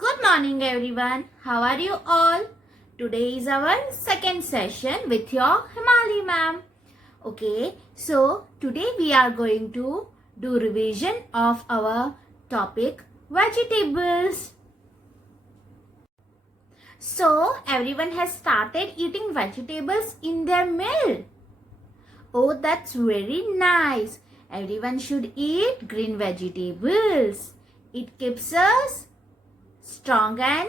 Good morning everyone. How are you all? Today is our second session with your Himali ma'am. Okay, so today we are going to do revision of our topic vegetables. So everyone has started eating vegetables in their meal. Oh, that's very nice. Everyone should eat green vegetables. It keeps us strong and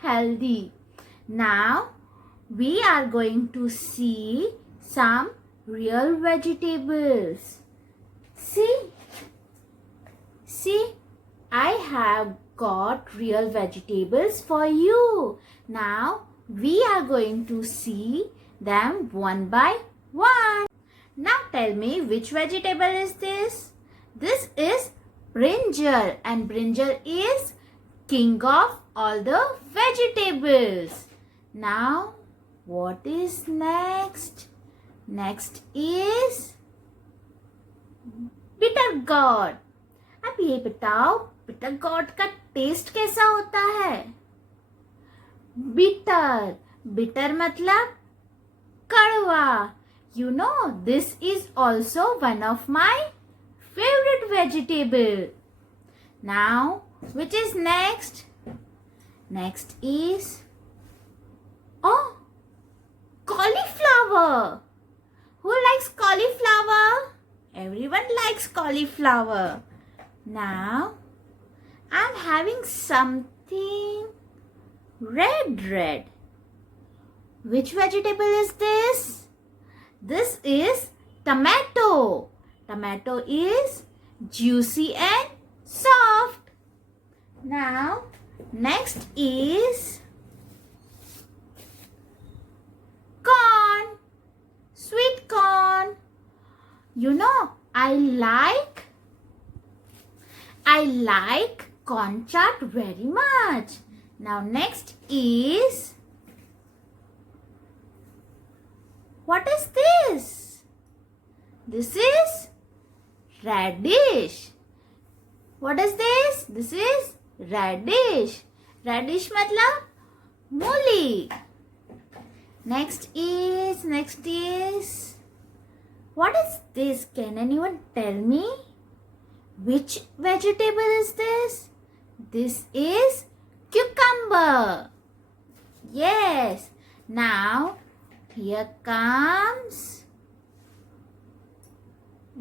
healthy. Now we are going to see some real vegetables. See, I have got real vegetables for you. Now we are going to see them one by one. Now tell me, which vegetable is this? This is brinjal, and brinjal is king of all the vegetables. Now what is next? Next is bitter gourd. अब ये बताओ, bitter gourd का test कैसा होता है? Bitter, bitter मतलब कड़वा. You know, this is also one of my favorite vegetable. Now, which is next? Next is cauliflower. Who likes cauliflower? Everyone likes cauliflower. Now, I'm having something red. Which vegetable is this? This is tomato. Tomato is juicy and soft. Now, next is corn, sweet corn. You know, I like corn chaat very much. Now, next is, what is this? This is radish. What is this? This is radish. Radish मतलब मूली. Next is, what is this? Can anyone tell me? Which vegetable is this? This is cucumber. Yes. Now, here comes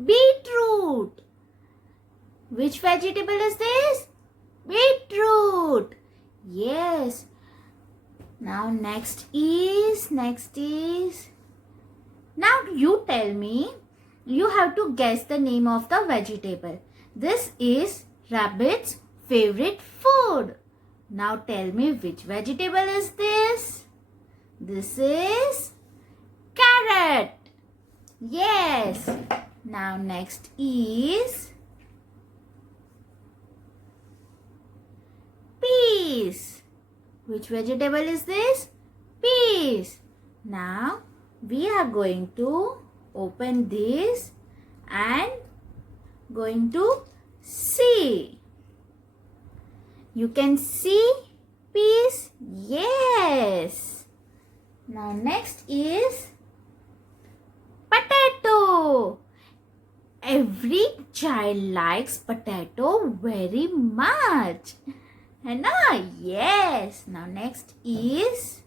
beetroot. Which vegetable is this? Beetroot. Yes. Now next is. Now you tell me. You have to guess the name of the vegetable. This is rabbit's favorite food. Now tell me, which vegetable is this? This is carrot. Yes. Now next is peas. Which vegetable is this? Peas. Now we are going to open this and going to see. You can see peas? Yes. Now next is potato. Every child likes potato very much. है ना? Yes. Now next is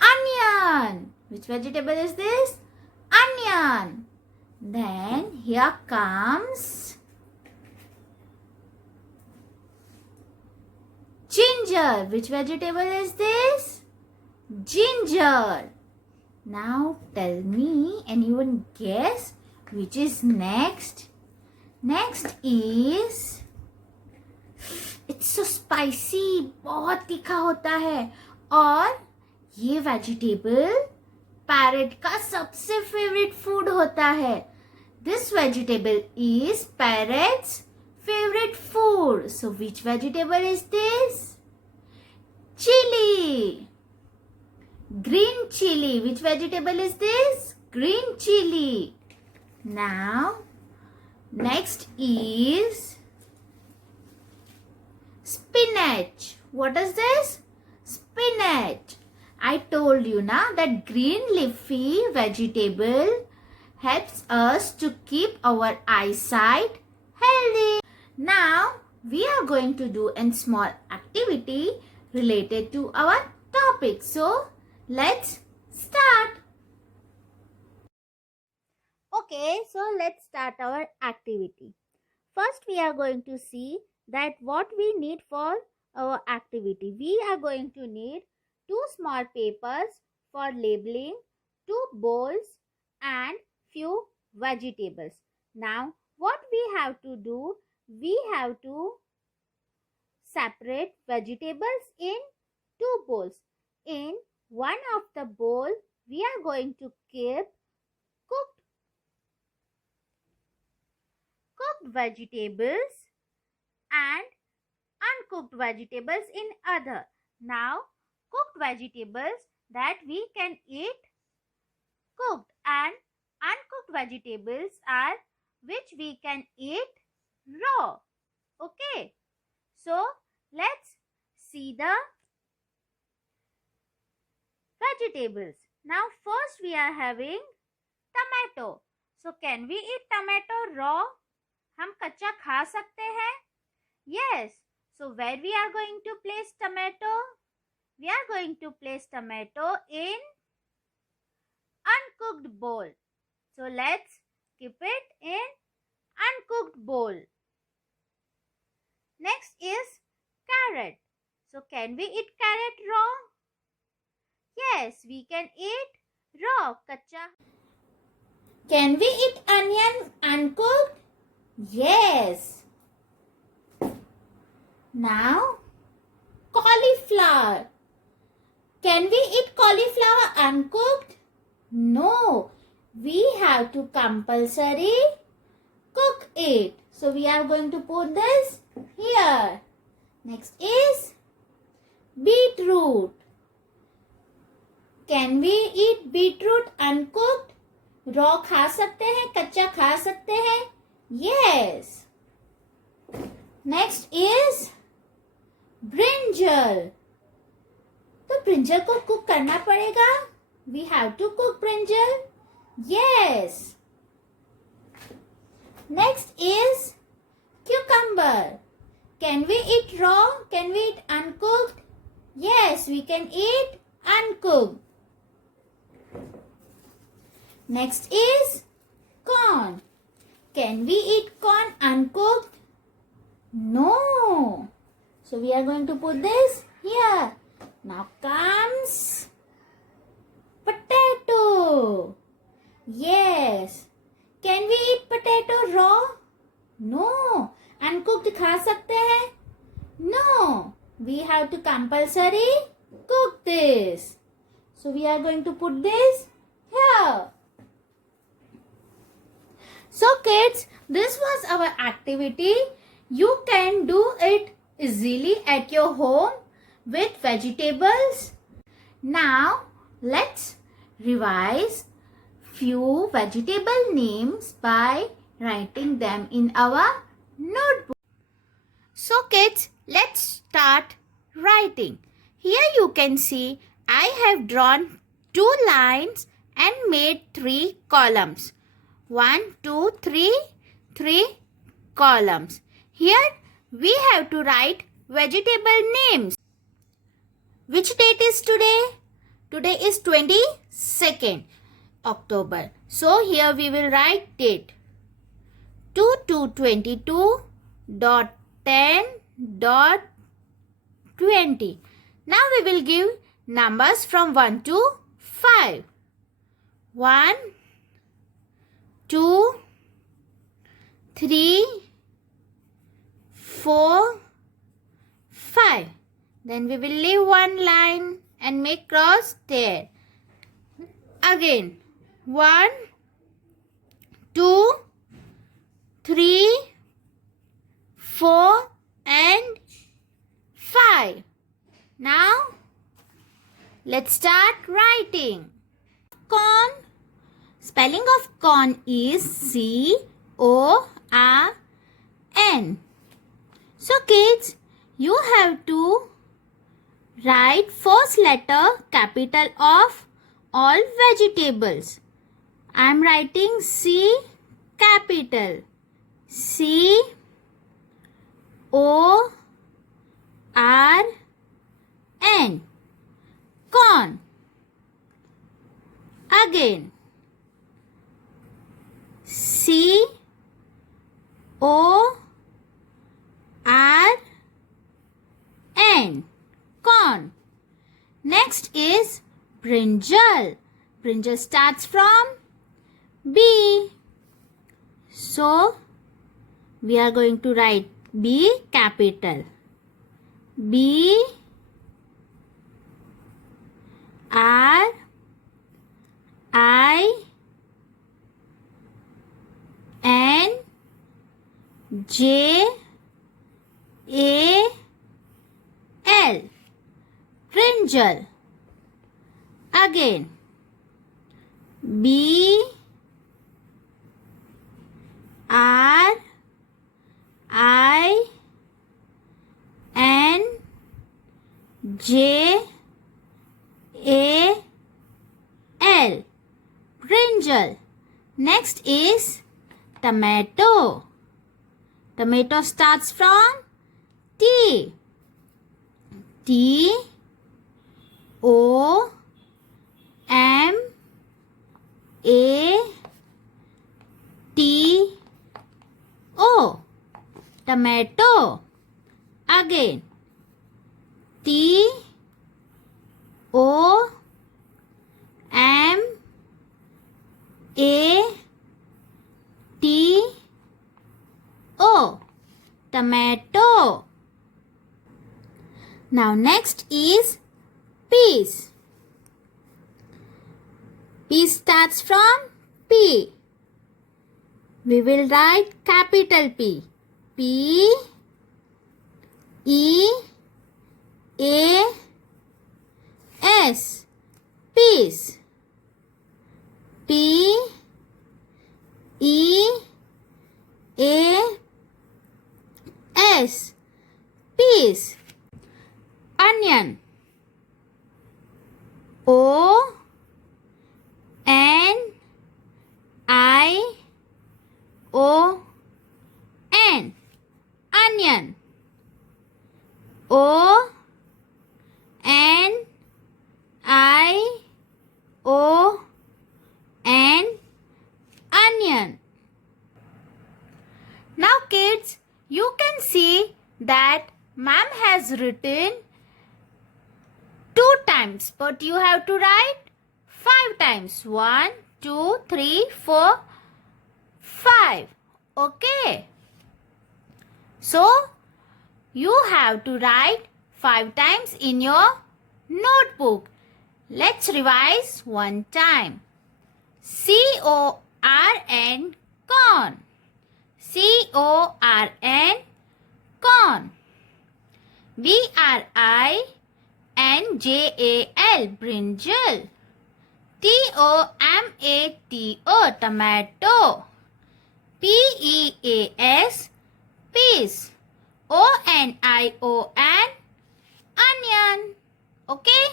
onion. Which vegetable is this? Onion. Then here comes ginger. Which vegetable is this? Ginger. Now tell me, anyone guess which is next? Next is, it's so spicy, बहुत तीखा होता है. और ये vegetable parrot का सबसे favorite food होता है. This vegetable is parrot's favorite food. So which vegetable is this? Chili. Green chili. Which vegetable is this? Green chili. Now, next is spinach. What is this? Spinach. I told you na that green leafy vegetable helps us to keep our eyesight healthy. Now we are going to do a small activity related to our topic. So let's start. Okay, so let's start our activity. First we are going to see that what we need for our activity. We are going to need 2 small papers for labeling, 2 bowls and few vegetables. Now what we have to do, we have to separate vegetables in 2 bowls. In one of the bowl we are going to keep cooked vegetables and uncooked vegetables in other. Now cooked vegetables that we can eat cooked and uncooked vegetables are which we can eat raw. Okay, so let's see the vegetables. Now first we are having tomato. So can we eat tomato raw? हम कच्चा खा सकते हैं? Yes. So where we are going to place tomato? We are going to place tomato in uncooked bowl. So let's keep it in uncooked bowl. Next is carrot. So can we eat carrot raw? Yes, we can eat raw, kacha. Can we eat onion uncooked? Yes. Now, cauliflower. Can we eat cauliflower uncooked? No. We have to compulsory cook it. So, we are going to put this here. Next is beetroot. Can we eat beetroot uncooked? Raw खा सकते हैं, कच्चा खा सकते हैं? Yes. Next is brinjal. तो brinjal को cook करना पड़ेगा? We have to cook brinjal? Yes. Next is cucumber. Can we eat raw? Can we eat uncooked? Yes, we can eat uncooked. Next is corn. Can we eat corn uncooked? No. So we are going to put this here. Now comes potato. Yes. Can we eat potato raw? No. Uncooked खा सकते हैं? No. We have to compulsory cook this. So we are going to put this here. So kids, this was our activity. You can do it easily at your home with vegetables. Now let's revise few vegetable names by writing them in our notebook. So kids, let's start writing. Here you can see I have drawn 2 lines and made 3 columns. 1, 2, 3, 3 columns. Here we have to write vegetable names. Which date is today? Today is 22nd October. So here we will write date 2222.10.20. Now we will give numbers from 1 to 5. 1, 2, 3, 4, 5. Then we will leave 1 line and make cross there. Again 1, 2, 3, 4 and 5. Now let's start writing. Corn. Spelling of corn is C-O-R-N. So kids, you have to write first letter capital of all vegetables. I am writing C capital. C O R N. Corn. Again. C O R N. Corn. Next is brinjal. Brinjal starts from B. So, we are going to write B capital. B R I N J A L. Brinjal. Again. B R I N J A L. Brinjal. Next is tomato. Tomato starts from T. T O M A T O. Tomato. Again. T O M A T O. Tomato. Now next is peas. Peas starts from P. We will write capital P. P E A S. Peas. P E A S. Peas. Onion. O N I O N. Onion. O N I O N. Onion. Now kids, you can see that ma'am has written 2 times, but you have to write 5 times. 1, 2, 3, 4, 5. Okay. So, you have to write 5 times in your notebook. Let's revise one time. C-O-R-N, corn. C-O-R-N, corn. B-R-I-N-J-A-L, brinjal. T-O-M-A-T-O, tomato. P-E-A-S, peas. O-N-I-O-N, onion. Okay?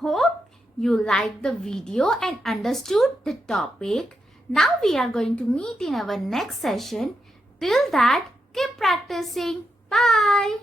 Hope you liked the video and understood the topic. Now we are going to meet in our next session. Till that, keep practicing. Bye.